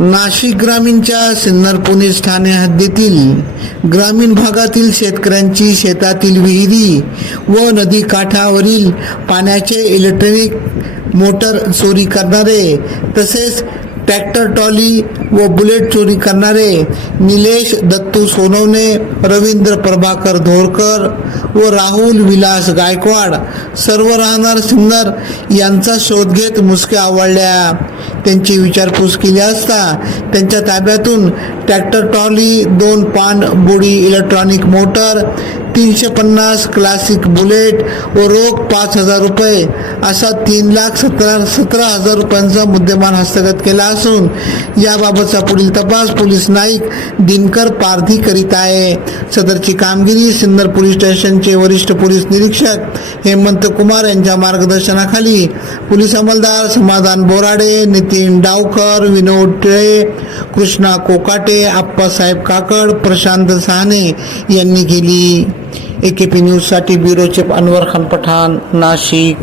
Nashik ग्रामीणच्या Sinnar police Thane हद्दीतील ग्रामीण भागातील शेतकऱ्यांची शेतातील विहिरी व नदी काठावरील पाण्याचे इलेक्ट्रॉनिक मोटर चोरी करणारे तसेच ट्रॅक्टर ट्रॉली व बुलेट चोरी करणारे निलेश दत्तू सोनवणे, रवींद्र प्रभाकर धोरकर व राहुल विलास गायकवाड सर्व राहणार सिन्नर यांचा शोध घेत मुसक्या आवळल्या. त्यांची विचारपूस केली असता त्यांच्या ताब्यातून ट्रॅक्टर ट्रॉली, 2 पान बोडी इलेक्ट्रॉनिक मोटर, 350 क्लासिक बुलेट व रोख 5,000 रुपये असा 3,17,000 रुपयांचा मुद्देमाल हस्तगत केला असून याबाबतचा पुढील तपास पोलीस नाईक दिनकर पारधी करीत आहे. सदरची कामगिरी सिन्नर पोलीस स्टेशनचे वरिष्ठ पोलीस निरीक्षक हेमंत कुमार यांच्या मार्गदर्शनाखाली पोलीस अंमलदार समाधान बोराडे, नितीन डावकर, विनोद टिळे, कृष्णा कोकाटे, आप्पासाहेब काकड, प्रशांत साहने यांनी केली. AKP न्यूज साठी ब्युरो चीफ अनवर खान पठाण, नाशिक.